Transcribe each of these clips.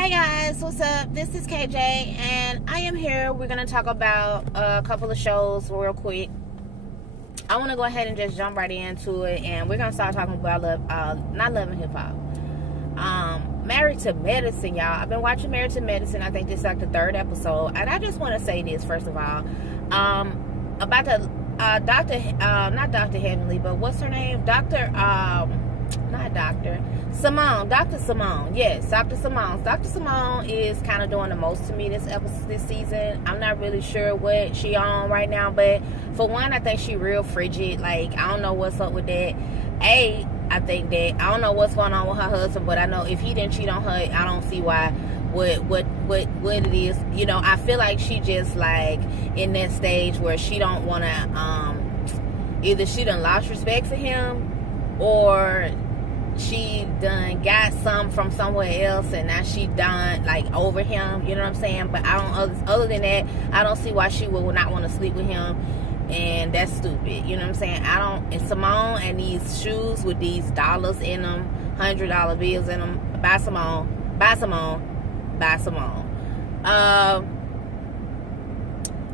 Hey guys, what's up? This is KJ, and I am here. We're going to talk about a couple of shows real quick. I want to go ahead and just jump right into it, and we're going to start talking about not Love and Hip Hop. Married to Medicine, y'all. I've been watching Married to Medicine. I think this is like the third episode, and I just want to say this first of all, about the not Dr. Heavenly, but what's her name? Simone. Dr. Simone. Yes, Dr. Simone. Dr. Simone is kind of doing the most to me this season. I'm not really sure what she on right now, but for one, I think she real frigid. Like, I don't know what's up with that. I think that I don't know what's going on with her husband, but I know if he didn't cheat on her, I don't see why. What it is. You know, I feel like she just like in that stage where she don't want to either she done lost respect for him, or she done got some from somewhere else and now she done like over him, you know what I'm saying? But I don't, other than that, I don't see why she would not want to sleep with him, and that's stupid, you know what I'm saying? And Simone and these shoes with these dollars in them, $100 bills in them, buy Simone.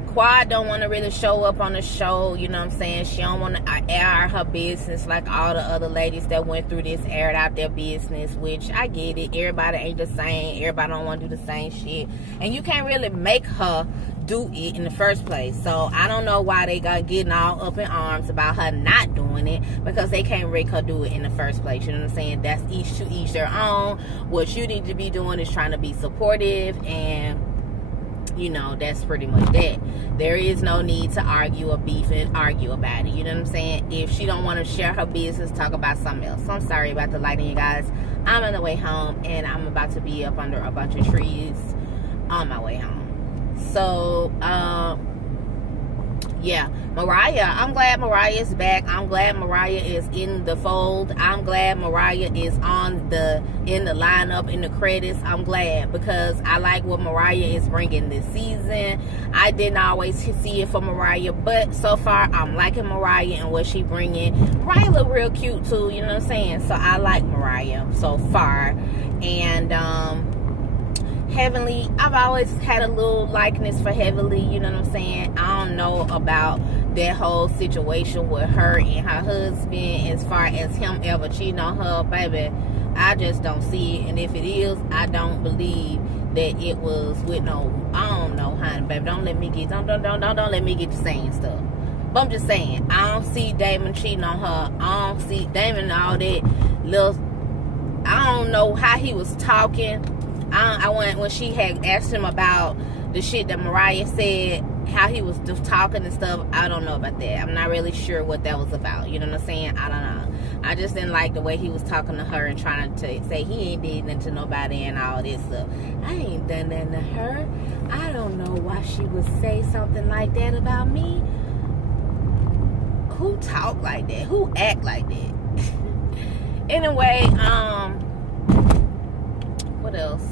Quad don't want to really show up on the show, you know what I'm saying? She don't want to air her business like all the other ladies that went through this aired out their business, which I get it. Everybody ain't the same. Everybody don't want to do the same shit. And you can't really make her do it in the first place. So I don't know why they got getting all up in arms about her not doing it, because they can't make her do it in the first place. You know what I'm saying? That's each to each their own. What you need to be doing is trying to be supportive, and you know, that's pretty much that. There is no need to argue or beef and argue about it. You know what I'm saying? If she don't want to share her business, talk about something else. I'm sorry about the lighting, you guys. I'm on the way home, and I'm about to be up under a bunch of trees on my way home. So, yeah, Mariah, I'm glad Mariah is back. I'm glad Mariah is in the fold. I'm glad Mariah is in the lineup, in the credits. I'm glad, because I like what Mariah is bringing this season. I didn't always see it for Mariah, but so far I'm liking Mariah and what she bringing. Mariah look real cute too, you know what I'm saying? So I like Mariah so far. And Heavenly, I've always had a little likeness for Heavenly, you know what I'm saying? I don't know about that whole situation with her and her husband as far as him ever cheating on her, baby. I just don't see it, and if it is, I don't believe that it was with no, I don't know, honey, baby. Don't let me get to saying stuff. But I'm just saying, I don't see Damon cheating on her. I don't see Damon all that little, I don't know how he was talking. I went when she had asked him about the shit that Mariah said, how he was just talking and stuff. I don't know about that. I'm not really sure what that was about. You know what I'm saying? I don't know. I just didn't like the way he was talking to her and trying to say he ain't did nothing to nobody and all this stuff. I ain't done nothing to her. I don't know why she would say something like that about me. Who talk like that? Who act like that? Anyway, what else?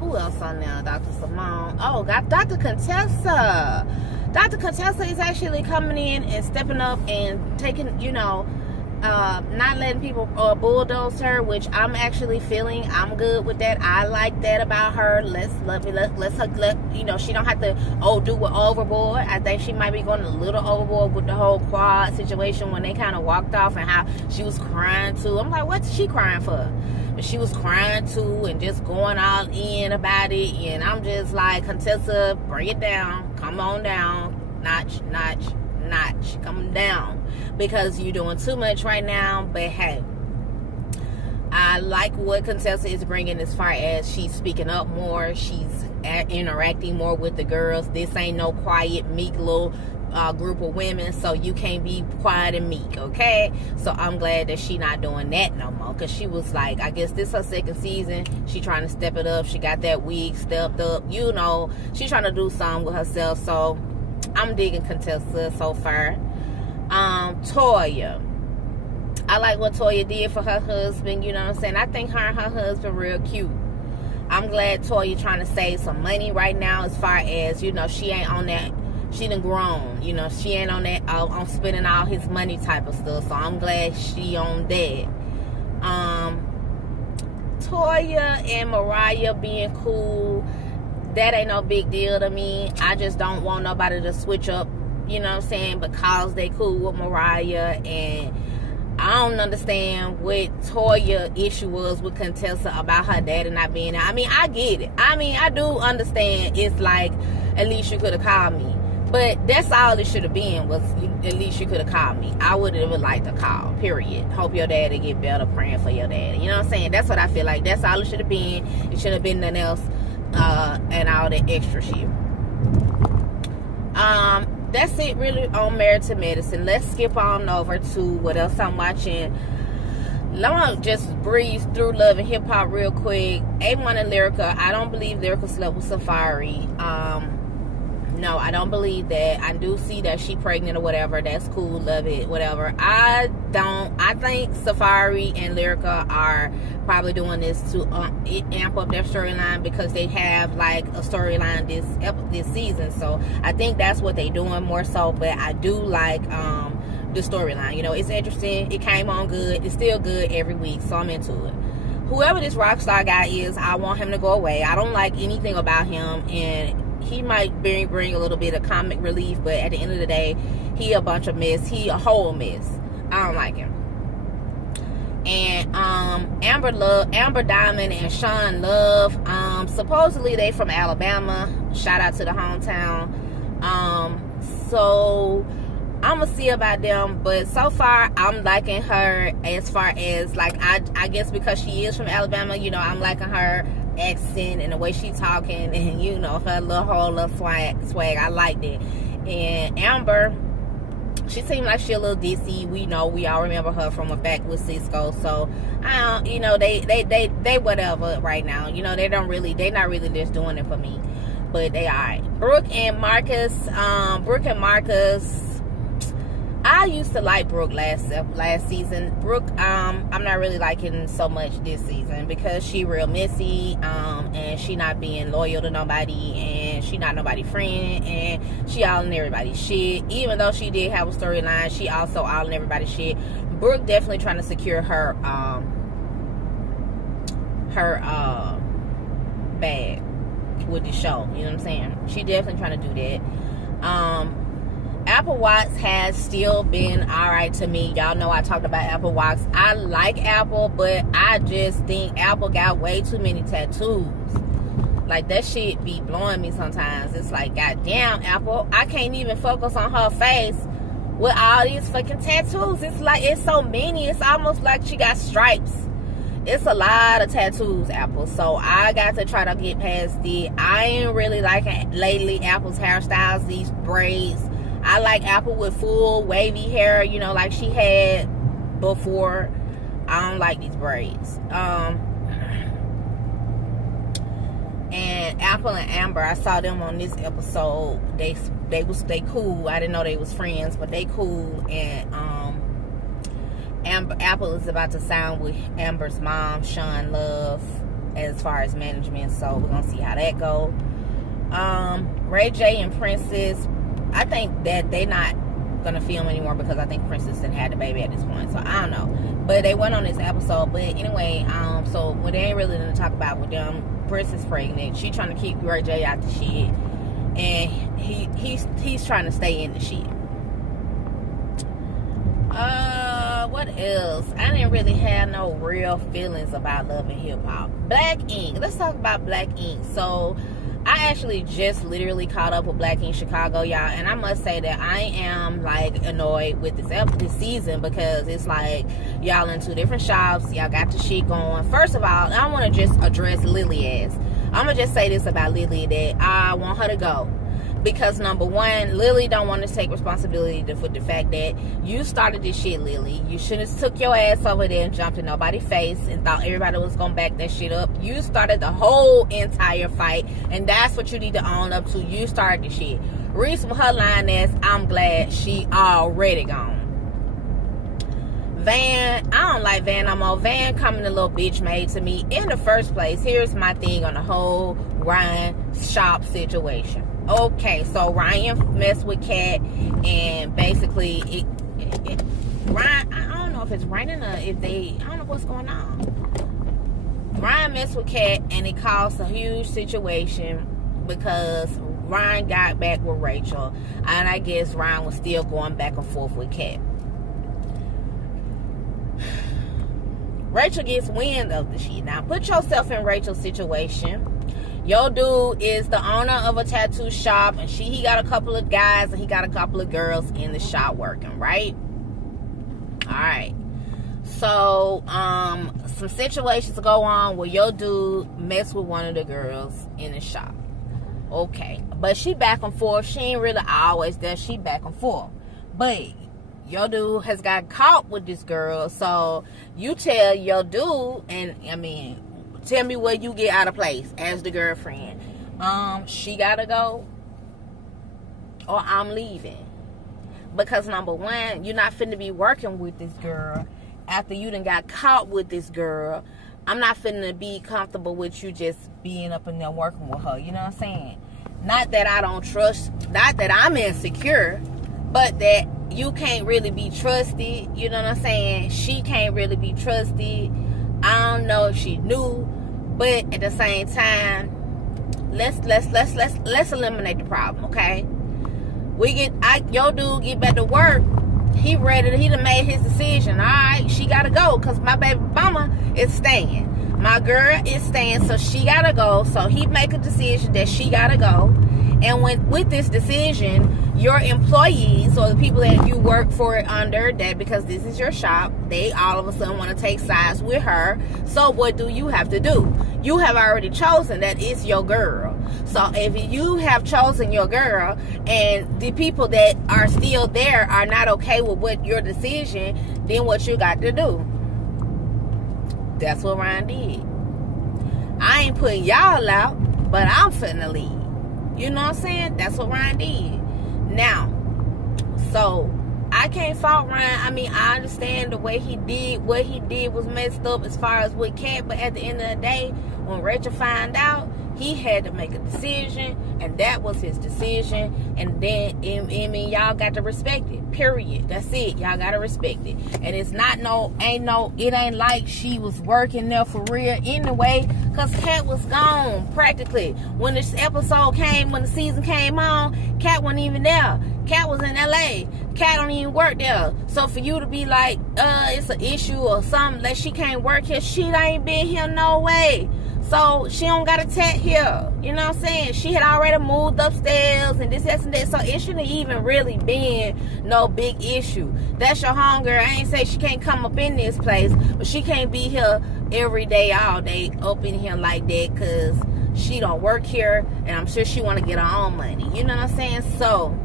Who else on there? Dr. Simone. Oh, got Dr. Contessa. Dr. Contessa is actually coming in and stepping up and taking, you know, not letting people bulldoze her, which I'm actually feeling. I'm good with that. I like that about her. Let's you know, she don't have to do it overboard. I think she might be going a little overboard with the whole Quad situation when they kind of walked off and how she was crying too. I'm like, what's she crying for? But she was crying too and just going all in about it, and I'm just like, Contessa, bring it down. Come on down. Notch. Come down, because you're doing too much right now. But hey, I like what Contessa is bringing as far as she's speaking up more. She's interacting more with the girls. This ain't no quiet, meek little group of women, so you can't be quiet and meek, okay? So I'm glad that she not doing that no more, because she was like, I guess this her second season. She trying to step it up. She got that wig stepped up, you know. She trying to do something with herself. So I'm digging Contessa so far. Toya, I like what Toya did for her husband, you know what I'm saying? I think her and her husband real cute. I'm glad Toya trying to save some money right now, as far as, you know, she ain't on that, she done grown, you know, she ain't on that, on spending all his money type of stuff. So I'm glad she on that. Toya and Mariah being cool, that ain't no big deal to me. I just don't want nobody to switch up, you know what I'm saying, because they cool with Mariah. And I don't understand what Toya issue was with Contessa about her daddy not being there. I mean, I get it. I mean, I do understand. It's like, at least you could have called me. But that's all it should have been, was at least you could have called me. I would have liked to call, period. Hope your daddy get better, praying for your daddy. You know what I'm saying? That's what I feel like. That's all it should have been. It should have been nothing else, and all that extra shit. That's it really on Married to Medicine. Let's skip on over to what else I'm watching. Let me just breeze through Love and Hip Hop real quick. A1 and Lyrica. I don't believe Lyrica slept with Safari. No, I don't believe that. I do see that she pregnant or whatever. That's cool. Love it. Whatever. I think Safari and Lyrica are probably doing this to amp up their storyline, because they have like a storyline this season. So I think that's what they doing more so. But I do like the storyline. You know, it's interesting. It came on good. It's still good every week. So I'm into it. Whoever this Rockstar guy is, I want him to go away. I don't like anything about him, and he might bring a little bit of comic relief, but at the end of the day, he a bunch of mess. He a whole mess. I don't like him. And Amber Diamond and Sean Love, supposedly they from Alabama. Shout out to the hometown. So I'm gonna see about them, but so far I'm liking her. As far as like, I guess because she is from Alabama, you know, I'm liking her accent and the way she talking, and you know, her little swag. I liked it. And Amber, she seemed like she a little ditzy. We all remember her from back with Cisco. So you know, they whatever right now. You know, they not really just doing it for me, but they alright. Brooke and Marcus. I used to like Brooke last season. Brooke, I'm not really liking so much this season, because she real messy, and she not being loyal to nobody, and she not nobody's friend, and she all in everybody's shit. Even though she did have a storyline, she also all in everybody's shit. Brooke definitely trying to secure her bag with the show. You know what I'm saying? She definitely trying to do that. Apple Watts has still been alright to me. Y'all know I talked about Apple Watts. I like Apple, but I just think Apple got way too many tattoos. Like, that shit be blowing me sometimes. It's like, goddamn, Apple, I can't even focus on her face with all these fucking tattoos. It's like, it's so many. It's almost like she got stripes. It's a lot of tattoos, Apple. So I got to try to get past it. I ain't really liking lately Apple's hairstyles, these braids. I like Apple with full wavy hair, you know, like she had before. I don't like these braids. And Apple and Amber, I saw them on this episode. They cool. I didn't know they was friends, but they cool. And Apple is about to sign with Amber's mom, Sean Love, as far as management. So we're gonna see how that go. Ray J and Princess, I think that they not gonna film anymore, because I think Princess done had the baby at this point. So I don't know, but they went on this episode. But anyway, so what they ain't really gonna talk about with them. Princess pregnant. She trying to keep Ray J out the shit, and he's trying to stay in the shit. What else? I didn't really have no real feelings about Love and Hip Hop. Black Ink. Let's talk about Black Ink. So I actually just literally caught up with Black Ink Chicago, y'all, and I must say that I am like annoyed with this season, because it's like y'all in two different shops, y'all got the shit going. First of all, I want to just address Lily ass. I'm gonna just say this about Lily, that I want her to go, because number one, Lily don't want to take responsibility for the fact that you started this shit, Lily. You shouldn't have took your ass over there and jumped in nobody's face and thought everybody was gonna back that shit up. You started the whole entire fight, and that's what you need to own up to. You started the shit. Reese with her line as, I'm glad she already gone. Van, I don't like Van no more. Van coming a little bitch made to me. In the first place, here's my thing on the whole Ryan Sharp situation. Okay, so Ryan messed with Kat, and basically Ryan, I don't know if it's raining or if I don't know what's going on. Ryan messed with Kat, and it caused a huge situation because Ryan got back with Rachel, and I guess Ryan was still going back and forth with Kat. Rachel gets wind of the shit. Now, put yourself in Rachel's situation. Your dude is the owner of a tattoo shop, and he got a couple of guys and he got a couple of girls in the shop working, right? Alright. So, some situations go on where your dude mess with one of the girls in the shop. Okay. But she back and forth. She ain't really always there. She back and forth. But your dude has got caught with this girl. So, you tell your dude, and I mean, tell me where you get out of place as the girlfriend. She gotta go, or I'm leaving. Because number one, you're not finna be working with this girl after you done got caught with this girl. I'm not finna be comfortable with you just being up in there working with her. You know what I'm saying? Not that I don't trust, not that I'm insecure, but that you can't really be trusted. You know what I'm saying? She can't really be trusted. I don't know if she knew, but at the same time, let's eliminate the problem, okay? Your dude get back to work. He done made his decision. All right, she gotta go because my baby mama is staying. My girl is staying, so she gotta go. So he make a decision that she gotta go. And with this decision, your employees or the people that you work for it under, that because this is your shop, they all of a sudden want to take sides with her. So what do you have to do? You have already chosen that it's your girl. So if you have chosen your girl and the people that are still there are not okay with what your decision, then what you got to do? That's what Ryan did. I ain't putting y'all out, but I'm finna leave. You know what I'm saying? That's what Ryan did. Now, so I can't fault Ryan. I mean, I understand the way he did. What he did was messed up as far as with Kat. But at the end of the day, when Rachel found out, he had to make a decision, and that was his decision. And then, I mean, y'all got to respect it. Period. That's it. Y'all got to respect it. And it's not it ain't like she was working there for real anyway, because Kat was gone practically. When this episode came, when the season came on, Kat wasn't even there. Kat was in LA. Kat don't even work there. So for you to be like, it's an issue or something, that she can't work here, she ain't been here no way. So she don't got a tat here. You know what I'm saying? She had already moved upstairs and this, and that. So it shouldn't even really been no big issue. That's your homegirl. I ain't say she can't come up in this place, but she can't be here every day, all day, up in here like that, because she don't work here, and I'm sure she want to get her own money. You know what I'm saying? So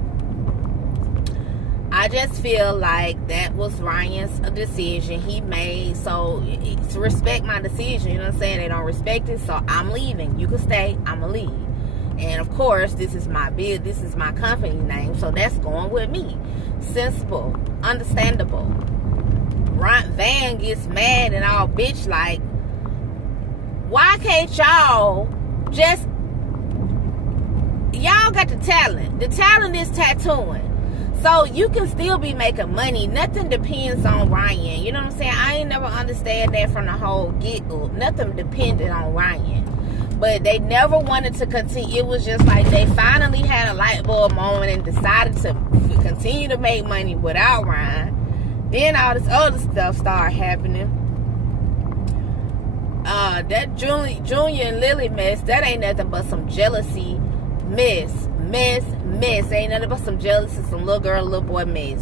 I just feel like that was Ryan's decision he made. So to respect my decision, you know what I'm saying? They don't respect it, so I'm leaving. You can stay, I'ma leave. And of course, this is my bid, this is my company name, so that's going with me. Sensible, understandable. Ryan Van gets mad and all bitch like, why can't y'all just, y'all got the talent. The talent is tattooing. So you can still be making money. Nothing depends on Ryan. You know what I'm saying? I ain't never understand that from the whole get-go. Nothing depended on Ryan. But they never wanted to continue. It was just like they finally had a light bulb moment and decided to continue to make money without Ryan. Then all this other stuff started happening. That Junior and Lily mess, that ain't nothing but some jealousy mess. Ain't nothing but some jealousy, some little girl, little boy mess.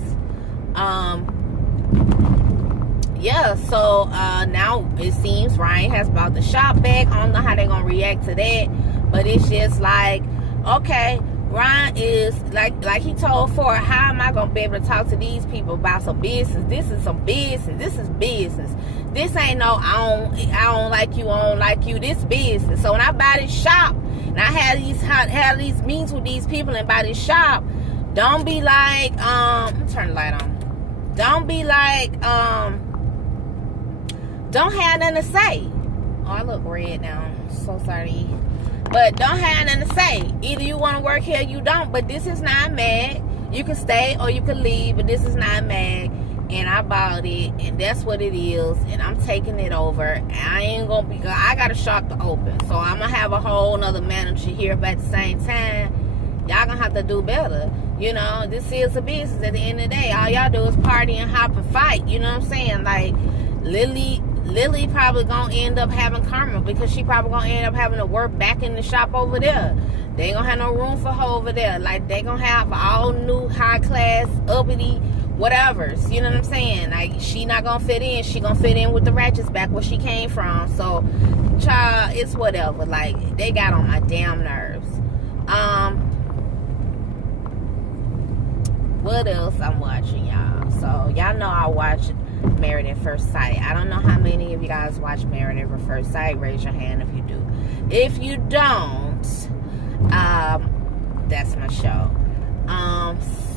Yeah, so now it seems Ryan has bought the shop back. I don't know how they're gonna react to that, but it's just like, okay, Ryan is like he told Ford, how am I gonna be able to talk to these people about some business? This is some business. This is business. This ain't no I don't like you, I don't like you. This business. So when I buy this shop and I have these meetings with these people and buy this shop, don't be like, let me turn the light on. Don't be like, don't have nothing to say. Oh, I look red now. I'm so sorry. But don't have nothing to say. Either you want to work here or you don't. But this is not MAG. You can stay or you can leave, but this is not MAG. and I bought it, and that's what it is, and I'm taking it over. I ain't gonna be, I got a shop to open, so I'm gonna have a whole nother manager here, but at the same time, y'all gonna have to do better. You know, this is a business at the end of the day. All y'all do is party and hop and fight, you know what I'm saying? Like, Lily probably gonna end up having karma, because she probably gonna end up having to work back in the shop over there. They ain't gonna have no room for her over there. Like, they gonna have all new high class, uppity, whatevers. You know what I'm saying? Like, she not gonna fit in. She gonna fit in with the ratchets back where she came from. So, child, it's whatever. Like, they got on my damn nerves. What else I'm watching, y'all? So, y'all know I watch Married at First Sight. I don't know how many of you guys watch Married at First Sight. Raise your hand if you do. If you don't, that's my show.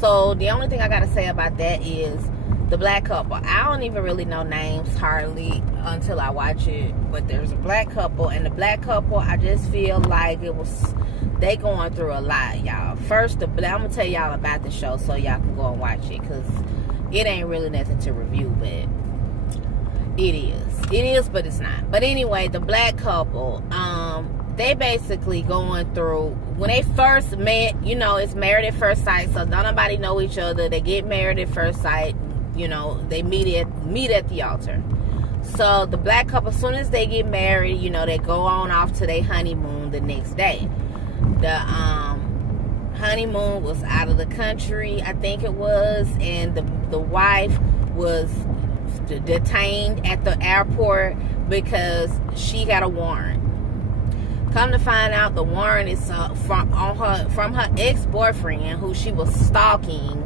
So the only thing I gotta say about that is the black couple. I don't even really know names hardly until I watch it, but there's a black couple, and the black couple, I just feel like they going through a lot, y'all. First, I'm gonna tell y'all about the show so y'all can go and watch it, because it ain't really nothing to review, but it is, but it's not. But anyway, the black couple, they basically going through, when they first met, you know, it's Married at First Sight, so don't nobody know each other. They get married at first sight, you know, they meet at the altar. So the black couple, as soon as they get married, you know, they go on off to their honeymoon the next day. The honeymoon was out of the country, I think it was, and the wife was detained at the airport because she got a warrant. Come to find out, the warrant is from her ex-boyfriend, who she was stalking.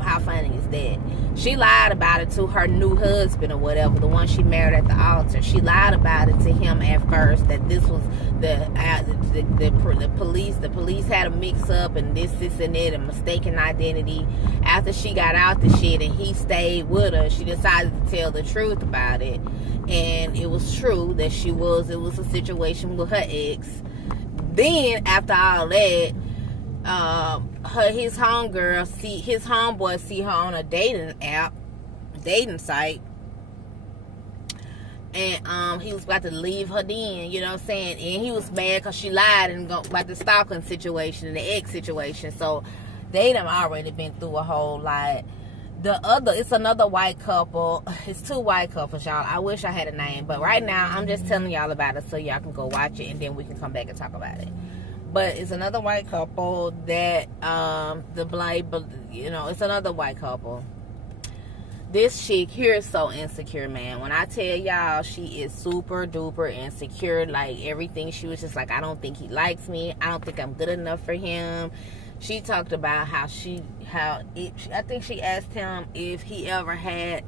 How funny is that? She lied about it to her new husband or whatever, the one she married at the altar. She lied about it to him at first, that this was the police. The police had a mix-up and this and that, a mistaken identity. After she got out the shit and he stayed with her, she decided to tell the truth about it. And it was true that it was a situation with her ex. Then, after all that, his homeboy see her on a dating site, and he was about to leave her then, you know what I'm saying, and he was mad because she lied and about the stalking situation and the ex situation. So they done already been through a whole lot. It's another white couple. It's two white couples, y'all. I wish I had a name, but right now I'm just telling y'all about it so y'all can go watch it, and then we can come back and talk about it. But it's another white couple that it's another white couple. This chick here is so insecure, man. When I tell y'all, she is super duper insecure. Like, everything, she was just like, I don't think he likes me. I don't think I'm good enough for him. She talked about I think she asked him if he ever had.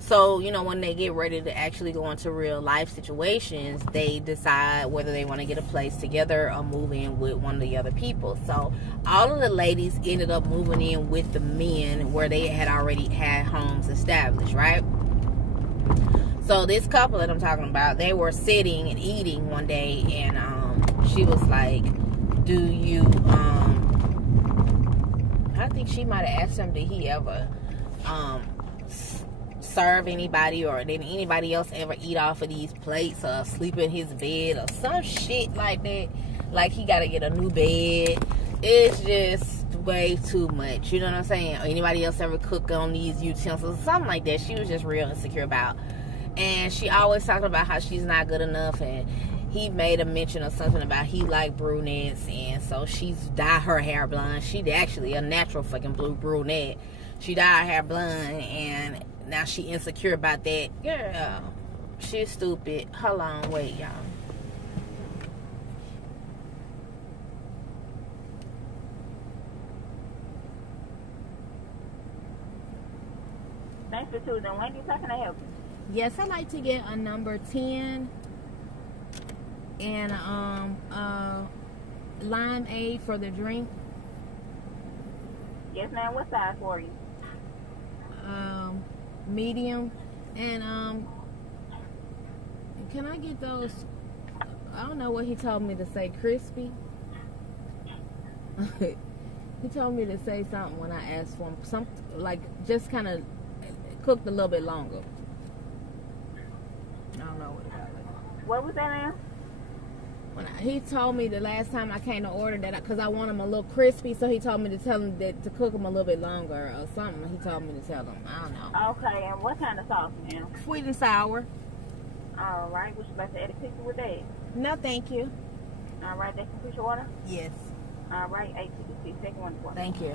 So, you know, when they get ready to actually go into real life situations, they decide whether they want to get a place together or move in with one of the other people. So, all of the ladies ended up moving in with the men where they had already had homes established, right? So, this couple that I'm talking about, they were sitting and eating one day, and she was like, do you, I think she might have asked him, did he ever, serve anybody, or did anybody else ever eat off of these plates or sleep in his bed or some shit like that, like he gotta get a new bed. It's just way too much, you know what I'm saying? Or anybody else ever cook on these utensils, something like that. She was just real insecure about, and she always talking about how she's not good enough, and he made a mention of something about he liked brunettes, and so she's dyed her hair blonde. She actually a natural fucking brunette. She dyed her hair blonde, and now she insecure about that. Girl, she's stupid. Hold on, wait, y'all. Thanks for choosing Wendy's. How can I help you? Yes, I'd like to get a number 10 and limeade for the drink. Yes, ma'am. What size for you? Medium. And can I get those? I don't know what he told me to say. Crispy. He told me to say something when I asked for him. Like, just kind of cooked a little bit longer. I don't know what it was. What was that, ma'am? He told me the last time I came to order that, because I want them a little crispy, so he told me to tell him that to cook them a little bit longer or something. He told me to tell him. I don't know. Okay, and what kind of sauce, ma'am? Sweet and sour. All right, would you like to add a picture with that? No, thank you. All right, that completes your order? Yes. All right, 856, second one. Thank you.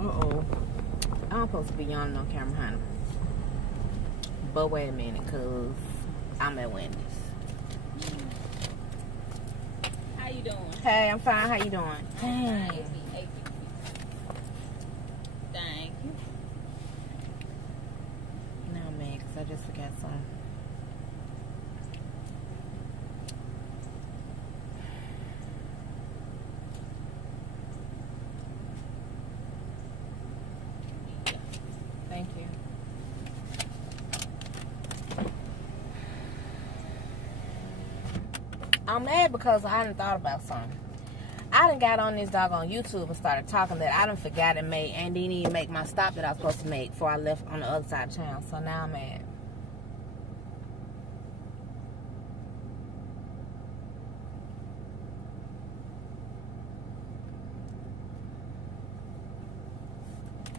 Uh-oh. I'm supposed to be yawning on camera, honey. But wait a minute, because I'm at Wendy's. How you doing? Hey, I'm fine. How you doing? Dang. Thank you. No, man, because I just forgot some. Thank you. I'm mad because I hadn't thought about something. I done got on this dog on YouTube and started talking that I done forgot and didn't even make my stop that I was supposed to make before I left on the other side of town. So now I'm mad.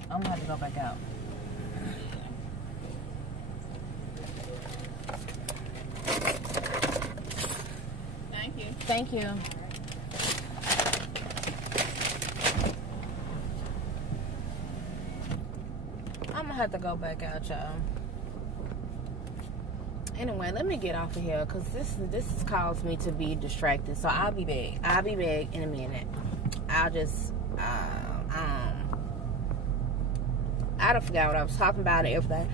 I'm gonna have to go back out. Thank you. Thank you. I'm gonna have to go back out, y'all. Anyway, let me get off of here because this has caused me to be distracted. So I'll be back. I'll be back in a minute. I'll just I done forgot what I was talking about and everything.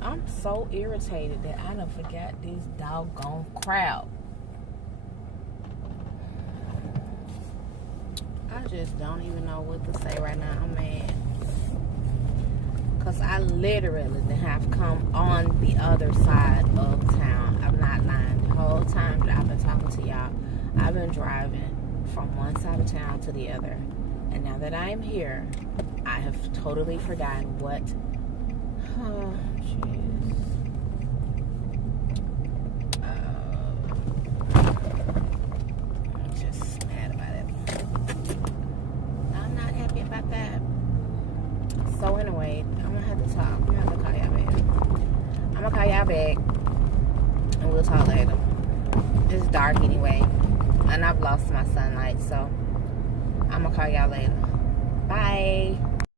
I'm so irritated that I done forgot this doggone crowd. I just don't even know what to say right now. I'm mad. Because I literally have come on the other side of town. I'm not lying. The whole time that I've been talking to y'all, I've been driving from one side of town to the other. And now that I am here, I have totally forgotten what... Oh, jeez. I'm just mad about it. I'm not happy about that. So anyway, I'm gonna have to talk. I'm gonna have to call y'all back. I'm gonna call y'all back, and we'll talk later. It's dark anyway, and I've lost my sunlight, so I'm gonna call y'all later.